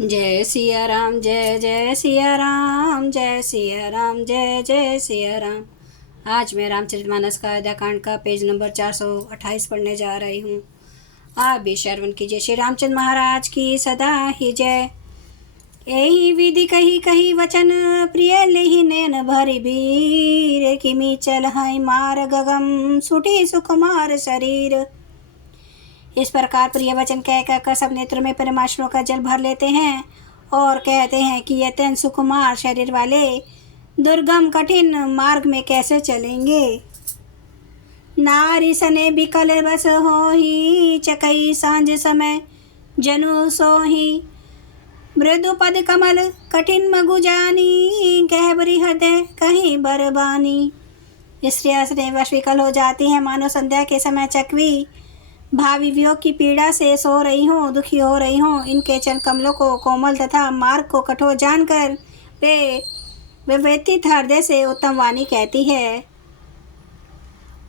जय सिया राम, जय जय सिया राम, जय सिया राम, जय जय सिया राम। आज मैं रामचरितमानस का अयोध्याकांड का पेज नंबर 428 पढ़ने जा रही हूँ। आप भी श्रवण कीजिए। श्री रामचंद्र महाराज की सदा ही जय। यही विधि कही कही वचन, प्रिय लिहि नैन भरि बीर, किमि चल है मार गगम, सुटी सुकुमार शरीर। इस प्रकार प्रिय वचन कह कर सब नेत्रों में परमाश्रों का जल भर लेते हैं और कहते हैं कि ये अत्यंत सुकुमार शरीर वाले दुर्गम कठिन मार्ग में कैसे चलेंगे। नारी सने बिकल बस हो ही, चकई सांझ समय जनु सोही, मृदु पद कमल कठिन मगु जानी, गहबरी हृदय कहीं बरबानी। स्त्रियां स्नेह वश विकल हो जाती हैं, मानो संध्या के समय चकवी भावी वियोग की पीड़ा से सो रही हूँ, दुखी हो रही हूँ। इनके चरण कमलों को कोमल तथा मार्ग को कठोर जानकर वे व्यथित हृदय से उत्तम वाणी कहती है।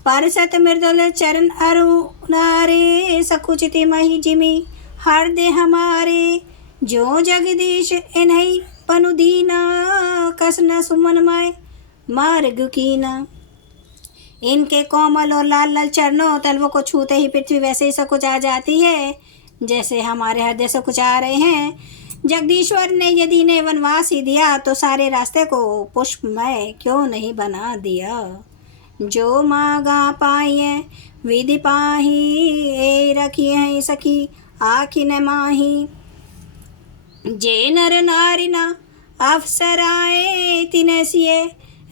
परसत मृदुल चरण अरुणारे, सकुचिति मही जिमी हृदय हमारे, जो जगदीश इन्हीं पनु दीना, कसना सुमनमय मार्ग कीना। इनके कोमल और लाल लाल चरणों तलवों को छूते ही पृथ्वी वैसे ही सकुचा जाती है जैसे हमारे हृदय सकुचा रहे हैं। जगदीश्वर ने यदि इन्हें वनवास ही दिया तो सारे रास्ते को पुष्पमय क्यों नहीं बना दिया। जो मांगा पाइए विधि पाही, ए रखिए हैं सखी आखि न माही। जे नर नारी ना अवसर आए, तिन्हें सिए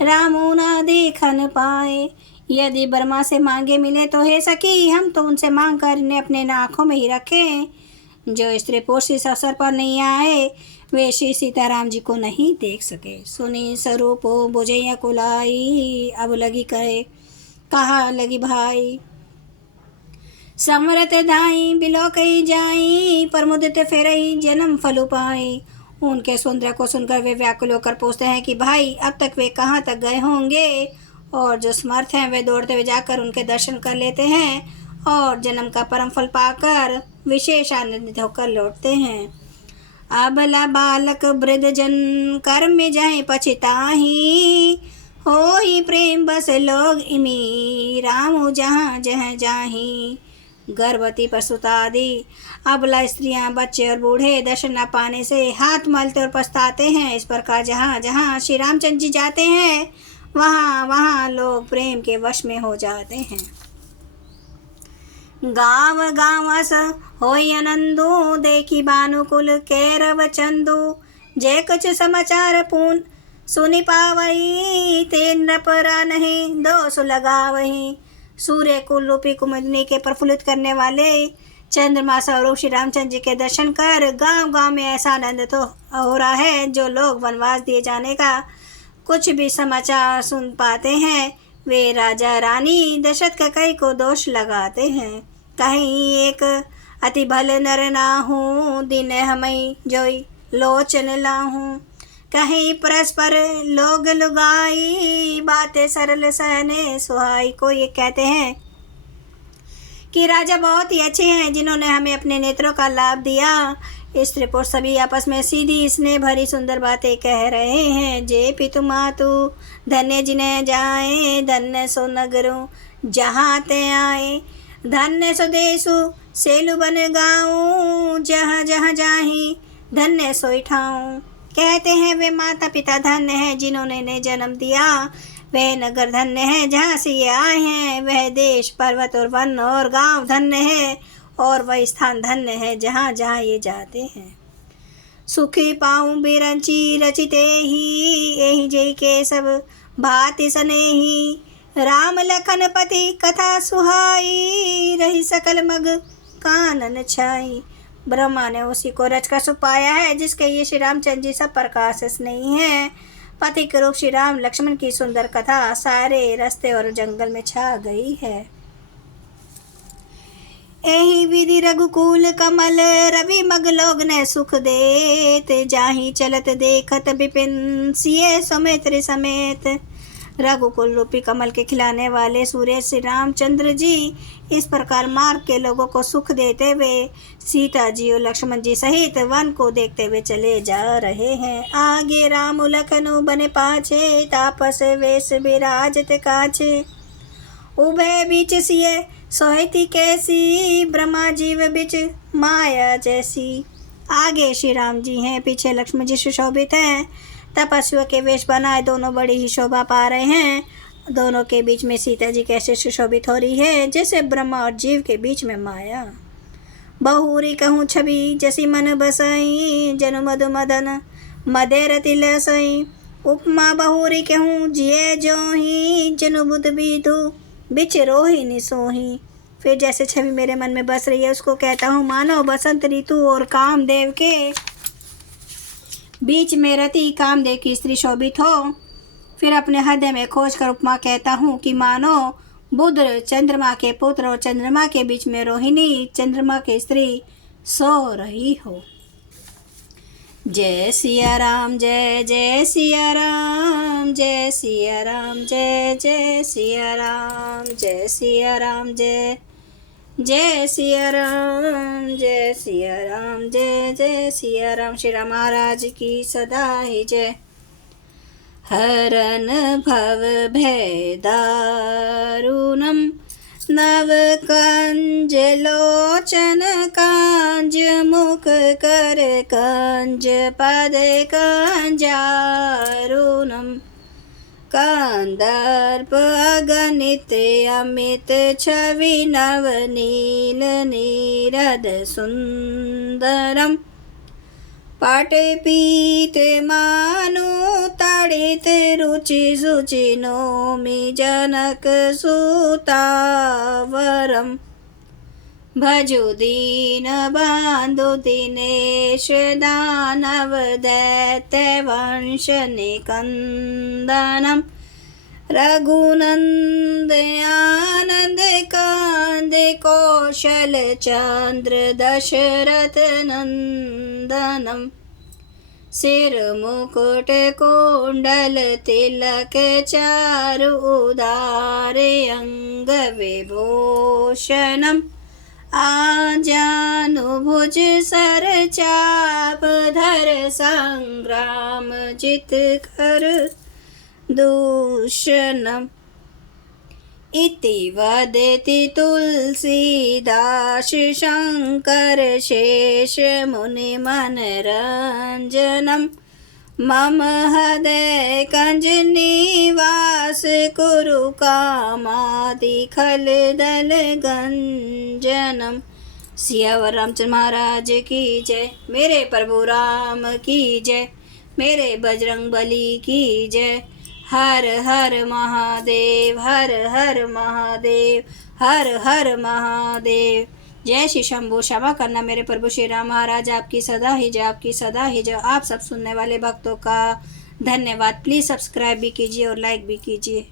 रामू ना देखन पाए। यदि ब्रह्मा से मांगे मिले तो हे सखी, हम तो उनसे मांग कर इन्हें अपने आँखों में ही रखें। जो स्त्री पुरुष इस अवसर पर नहीं आए वे श्री सीताराम जी को नहीं देख सके। सुनी स्वरूपो बुझैया कुलाई, अब लगी कहे कहा लगी भाई। समरत धाई बिलो कही जाई, पर मुदित फेरई जन्म फलु पाई। उनके सुंदर को सुनकर वे व्याकुल होकर पूछते हैं कि भाई अब तक वे कहाँ तक गए होंगे। और जो समर्थ हैं वे दौड़ते हुए जाकर उनके दर्शन कर लेते हैं और जन्म का परम फल पाकर विशेष आनंदित होकर लौटते हैं। अबला बालक वृद्ध जन कर्म में जाए पछताही, हो ही प्रेम बस लोग इमी, रामू जहाँ जहाँ जाही। गर्भवती प्रसूतादि अबला स्त्रियां बच्चे और बूढ़े दर्शन न पाने से हाथ मलते और पछताते हैं। इस प्रकार जहाँ जहाँ श्री रामचंद्र जी जाते हैं वहाँ वहाँ लोग प्रेम के वश में हो जाते हैं। गाँव गाँव अस होई आनंदो, देखी बानुकुल कैरव चंदो। जय कुछ समाचार पून सुनि पावई, ते नृपरा नहीं दोष लगावही। सूर्य कुल रूपी कुमुदनी के प्रफुल्लित करने वाले चंद्रमा स्वरूप श्री रामचंद्र जी के दर्शन कर गांव गांव में ऐसा आनंद तो हो रहा है। जो लोग वनवास दिए जाने का कुछ भी समाचार सुन पाते हैं वे राजा रानी दशरथ कैकेयी को दोष लगाते हैं। कहीं एक अति भल नर नाहूँ, दिन हमें जोई लोचन लाहूँ। कहीं परस्पर लोग लुगाई, बातें सरल सहने सुहाई। को ये कहते हैं कि राजा बहुत ही अच्छे हैं जिन्होंने हमें अपने नेत्रों का लाभ दिया। स्त्री पुरुष सभी आपस में सीधी स्नेह भरी सुंदर बातें कह रहे हैं। जे पितु मातु धन्य जिन्हें जाए, धन्य सो नगरों जहाँ ते आए। धन्य सो देशु सेलु बन गाऊँ, जहाँ जहाँ जाही धन्य सोई ठाऊँ। कहते हैं वे माता पिता धन्य हैं जिन्होंने इन्हें जन्म दिया। वह नगर धन्य है जहाँ से ये आए हैं। वह देश पर्वत और वन और गांव धन्य है और वह स्थान धन्य है जहाँ जहाँ ये जाते हैं। सुखी पाऊँ बिरंची रचिते ही, यही जय के सब भांति सनेही। राम लखन पति कथा सुहाई, रही सकल मग कानन छाई। ब्रह्मा ने उसी को रचकर सुपाया है जिसके ये श्री रामचंद्र जी सब प्रकार से स्नेही हैं। पति के रूप श्री राम लक्ष्मण की सुंदर कथा सारे रास्ते और जंगल में छा गई है। यही विधि रघुकुल कमल, रवि मग लोग ने सुख देत। जाही चलत देखत विपिन, सिए सुमित्र समेत। रघुकुल रूपी कमल के खिलाने वाले सूर्य श्री रामचंद्र जी इस प्रकार मार्ग के लोगों को सुख देते हुए सीता जी और लक्ष्मण जी सहित वन को देखते हुए चले जा रहे हैं। आगे राम लखनऊ बने पाछे, तापस वेश विराजत काछे। उभय बीच सिए सोहती कैसी, ब्रह्मा जीव बिच माया जैसी। आगे श्री राम जी हैं, पीछे लक्ष्मण जी सुशोभित हैं। तपस्या के वेश बनाए दोनों बड़ी ही शोभा पा रहे हैं। दोनों के बीच में सीता जी कैसे सुशोभित हो रही है, जैसे ब्रह्मा और जीव के बीच में माया। बहुरी कहूँ छवि जैसी मन बसई, जनु मधु मदन मदे रति लसई। उपमा बहुरी कहूँ जिये जोही, जनु बुध बिधु बिच रोही निसोही। फिर जैसे छवि मेरे मन में बस रही है उसको कहता हूँ, मानो बसंत ऋतु और कामदेव के बीच में रति कामदेव की स्त्री शोभित हो। फिर अपने हृदय में खोज कर उपमा कहता हूँ कि मानो बुध चंद्रमा के पुत्र और चंद्रमा के बीच में रोहिणी चंद्रमा की स्त्री सो रही हो। जय सिया राम, जय जय सिया राम, जय सिया राम, जय जय सिया राम, जय सिया राम, जय जय सिया राम, जय सिया राम, जय जय सिया राम। श्री राम महाराज की सदा ही जय। हरन भव भय दारुणम, नव कंज लोचन कांज, मुख कर कंज पद कंजारुणम। कंदर्प अगणित अमित छवि, नव नील नीरद सुंदरम। पट पीत मानु तड़ित रुचि सुचि, नौमि जनक सुतावरम। भजु दीन बंधु दिनेश, दानव दैत्य वंश निकंदनम। रघुनंद आनंद कांद, कौशल चंद्र दशरथ नंदनम। सिर मुकुट कुंडल तिलक, चारु उदारे अंग विभूषणम। आजानुभुज सर चाप धर, संग्राम जित कर दूषणम। इति वदति तुलसीदास, शंकर शेष मुनि मनरंजनम। मम हृदय कंज निवास, कुरु कामादि खल दल गंजनम। सियावर रामचंद्र महाराज की जय। मेरे प्रभु राम की जय। मेरे बजरंग बली की जय। हर हर महादेव, हर हर महादेव, हर हर महादेव। जय श्री शंभू। क्षमा करना मेरे प्रभु श्री राम महाराज, आपकी सदा ही जय, आपकी सदा ही जय। आप सब सुनने वाले भक्तों का धन्यवाद। प्लीज़ सब्सक्राइब भी कीजिए और लाइक भी कीजिए।